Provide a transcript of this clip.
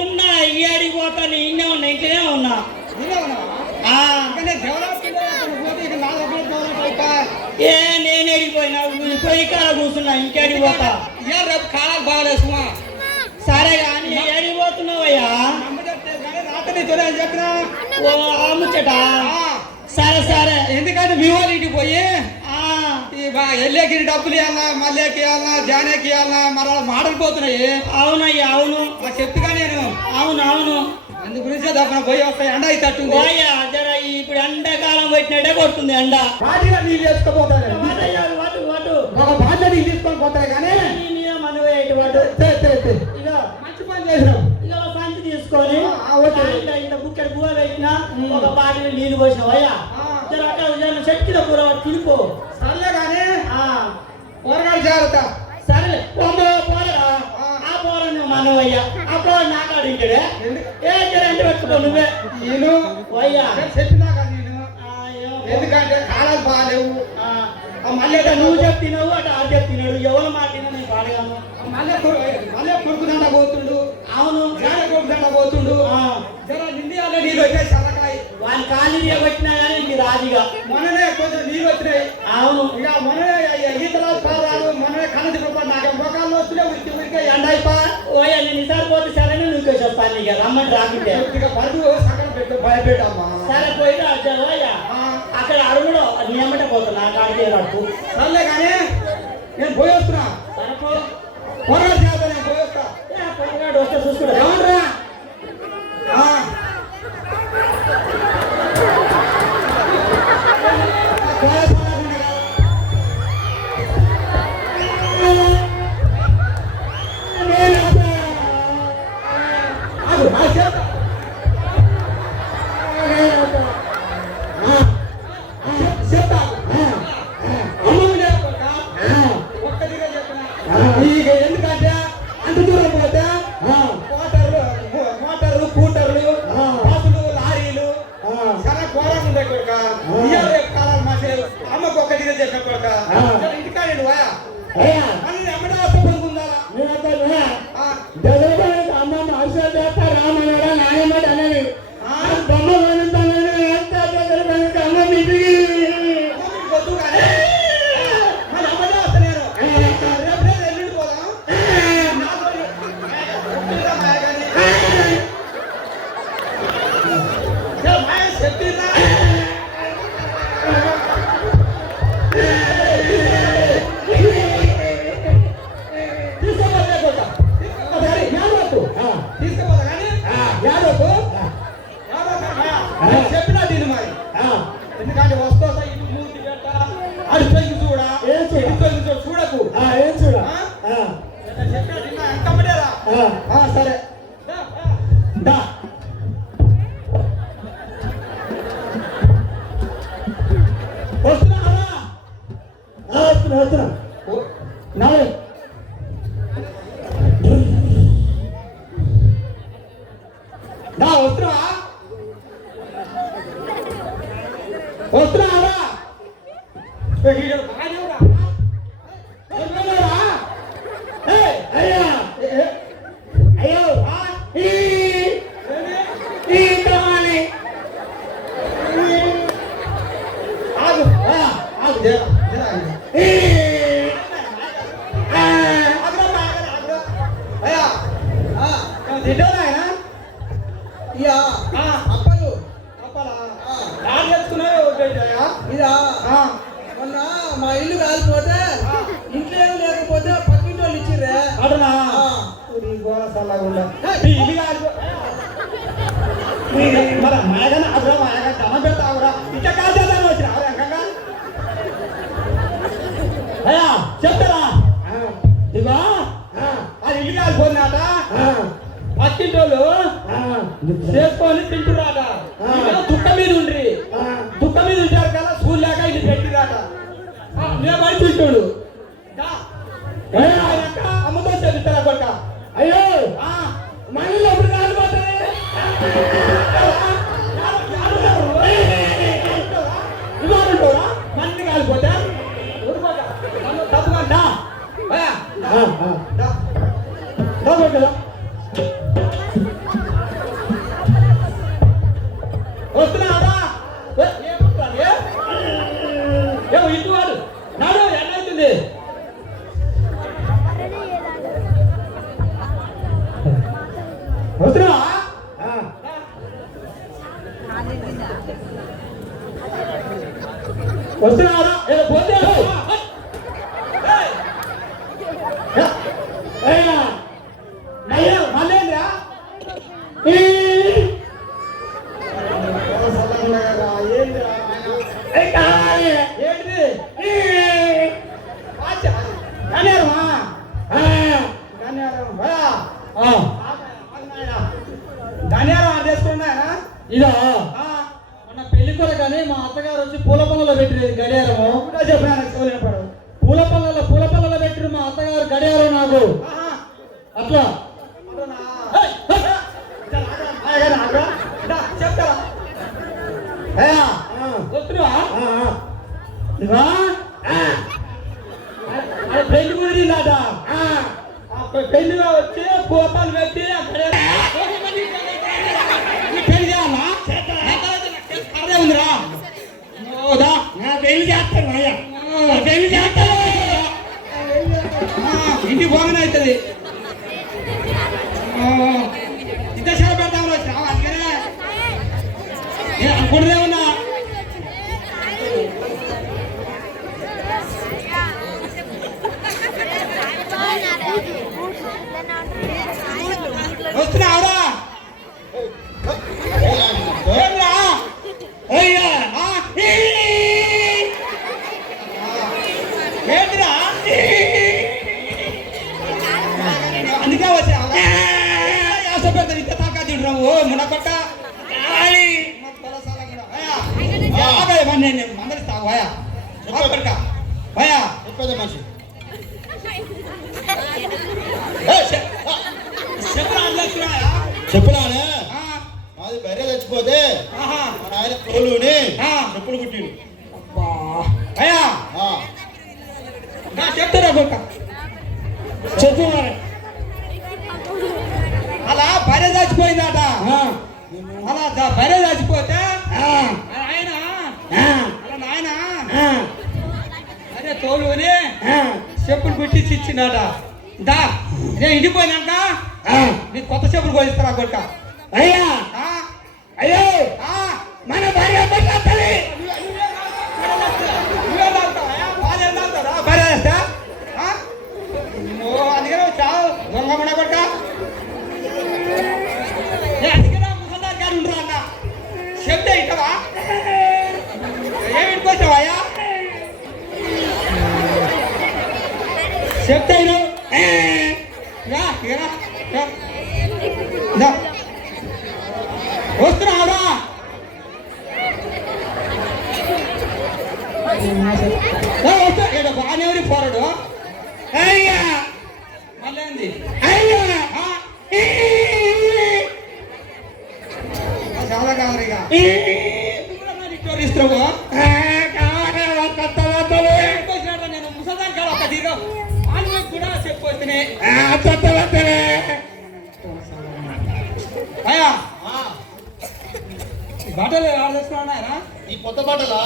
ఉన్నా ఇయ్యాడికి పోతాను ఇన్నే ఉన్నా ఇంట్లోనే ఉన్నా. ఏ నేను ఎడిగిపోయినా పోయి కాడ కూర్చున్నా ఇంకేడికి పోతా. రేపు కాలాలు బాగాలేదు. సరే కానీ ఎడిగిపోతున్నావయ్యా చెప్పినా ఓ ముచ్చట. సరే సరే ఎందుకంటే మీ వాళ్ళ ఇంటికి పోయి ఎల్లేకి డబ్బులు ఇవ్వాలన్నా మళ్ళీకి ఇవ్వాలన్నా జానేకి ఇవ్వాలన్నా మన మాటలు పోతున్నాయి. అవునయ్యా అవును చెప్తుగా నేను. అవును అవును అందు గురించే తప్పన పోయి వస్తాయి. ఎండ అయితే తట్టుంది జర ఇప్పుడు ఎండాకాలం పెట్టినట్టే కొడుతుంది ఎండ. వాటిగా నీళ్ళు వేసుకుపోతాను ఒక బాధ్యత నీళ్ళు తీసుకొని పోతాయి కానీ ఇక మంచి పని చేసినాం. ఇక సంచి తీసుకొని ఇంత బుక్కెడు బువ్వ పెట్టినా ఒక బాటిల్ నీళ్లు పోసినావయ్యా. చెట్టులో కూర తినిపో. సర్లే కానీ కూరగాయలు జాగ్రత్త. సరే పోరా ఆ పోరను మనవయ్యా ఆ పోర నాకాడు ఇంకడే ఏ జరంటే పెట్టుకో నువ్వే నేను అయ్యా చెప్పినాక నేను ఎందుకంటే కాలాలు బాగాలేవు. మళ్ళీ నువ్వు చెప్తున్నావు అటు అది చెప్తున్నాడు ఎవరు మాటినా నేను పాడగాను. మళ్ళీ కొడుకుదండ పోతుండు. అవును కొడుకుదండ పోతుండు. నిండియాలో నీళ్ళు వచ్చాయి సరకాయ వాళ్ళ ఖాళీ పెట్టినా కానీ ఇంక రాజుగా మొన్ననే కొంచెం నీళ్ళు వచ్చినాయి. అవును ఇక మొన్ననే ఈతలు పాదాలు మొన్ననే కనతి రూపాయలు నాకు మొక్కల్లో వస్తున్నాయి. ఉరికి ఎండ అయిపో. ఓయ్యా నేను ఇసారి పోతే సరే నువ్వు చెప్తాను ఇక రమ్మని రాకుంటే ఇక పరుగు సగం పెట్టు భయపెట్టమ్మా. సరే పోయినా అయ్యా అక్కడ అడుగులో నీ ఎమ్మట పోతున్నా కాడికి అడుగు. సర్లే కానీ నేను పోయి వస్తున్నా. పొరగాడు చేస్తా నేను పోయి వస్తా. పొరగాడు వస్తే చూసుకుంటా ఏమంటారా ఎందుకంటే అంత దూరం పోతే మోటార్లు కూటర్లు బస్సులు లారీలు చాలా ఘోరంగా ఉంటాయి కొడుక. కాలాలు మాసేది అమ్మకు ఒక్కటిగా చెప్పిన కొడుక ఇంటికాడ మళ్ళీ ఎమ్మడే వస్తే పొందుకుందాలా అమ్మమ్మ అవసరం చేస్తా రామన్నాడా నాయమ్మడు అనేది బొమ్మ అమ్మ ఇంటికి వద్దు కానీ మళ్ళీ ఎమ్మడే వస్తా నేను రేపు ఎల్లుండి పోదాం. చెప్తున్నా తీసుకోపోతా కానీ చెప్పినా దీన్ని మరి. ఎందుకంటే వస్తా ఇటు మూర్తి పెట్ట అటు తొంగి చూడా ఇటు తొంగి చూడకు ఏం చూడ చెప్పినా తిన్నా ఎంతమ్మడేరా. సరే వస్తున్నా నాలుగు వస్తున్నా అయ్యో అప్పలు ఇదా మొన్న మా ఇల్లు కాలిపోతే ఇంట్లో ఏమి లేకపోతే పక్కింటి వాళ్ళు ఇచ్చిర్రే అటునా మరి మాయగానే అదురా మాయగా దమ పెడతావురా ఇట్లా కాల్ చేద్దాను వచ్చిన అయ్యా చెప్తారా ఇదిగో అది ఇల్లు కాలిపోయినాట పక్కింటి వాళ్ళు చేసుకొని తింటురాట. దుక్క మీద ఉండ్రి దుక్క మీద ఉంటారు కదా స్కూల్ లేక ఇది పెట్టిరాట. నేను పడి తింటాడు అమ్మతో చదువుతారా కొట్ట. అయ్యో మళ్ళీ ఎప్పుడు కాలిపోతుంది ఇవ్వాలంటారా మళ్ళీ కాలిపోతే తప్పుగా వస్తున్నావా? ఏమో ఇంటి వాడు నాడు ఎన్నైతుంది? వస్తున్నావా? వస్తున్నావా? పోతే మళ్ళేంద్రా ఏంటిది? గన్నేరమా? గన్నేరం తీసుకున్నాయనా? ఇదా మన పెళ్లి కొరకని మా అత్తగారు వచ్చి పూల పళ్ళలో పెట్టిరు గడియారము. చెప్పినాడు పూల పళ్ళలో పెట్టిరు మా అత్తగారు గడియారం నాకు. అట్లా చెప్తా వస్తున్నావా? ఇదిగో, అది పెళ్లి కుదిరిందట. పెళ్లిగా వచ్చి కోపాలు పెట్టి పెళ్లి చేయాలా? కర్రే ఉందిరా. పెళ్లి చేస్తాను అయ్యా, పెళ్లి చేస్తాను. ఇంటికి పోగానే అవుతుంది. ఇంత సేవ పెడతాము అందుకనే అనుకుంటుందేమన్నా. వస్తున్నావురా? ఏంటిరా? అందుకే వచ్చా పెడతాను ఇంత తాకా తింటున్నావు మునకొట్ట నేను మందలిస్తావు భయా భయా మనిషి చెప్పినానే అది బయట చచ్చిపోతే మన ఆయన తోలుని చెప్పులు కుట్టిండు. అయ్యా చెప్తారా గొక్క చెప్పు. అలా బయట చచ్చిపోయిందట. అలా బయట చచ్చిపోతే ఆయన నాయన అదే తోలుని చెప్పులు కుట్టించి ఇచ్చిందట. దా నేను ఇంటిపోయినాక నీకు కొత్త చెప్పులు కొనిస్తారా కొడుక. అయ్యా అయ్యో మన భార్య భార్య అందుకనే వచ్చావు దొంగమణ కొడుక. అందుకనే ముసల్దార్ గారు ఉండరు అన్న చెప్తే ఇంటవా? ఏమి ఇంటికొచ్చావయ్యా? చెప్తే వస్తున్నావురా? వస్తా బాగానే పోరాడు. అయ్యా మళ్ళీ ఏంది? అయ్యా చాలా కావరిగా ఇస్తావు. నేను ముసల్దాన్ కాదు ఒక తీరు వాళ్ళు కూడా చెప్పొస్తున్నాయి. అయ్యా బట్టలు ఆర్డర్ చేసుకున్నారా? ఈ కొత్త బట్టలా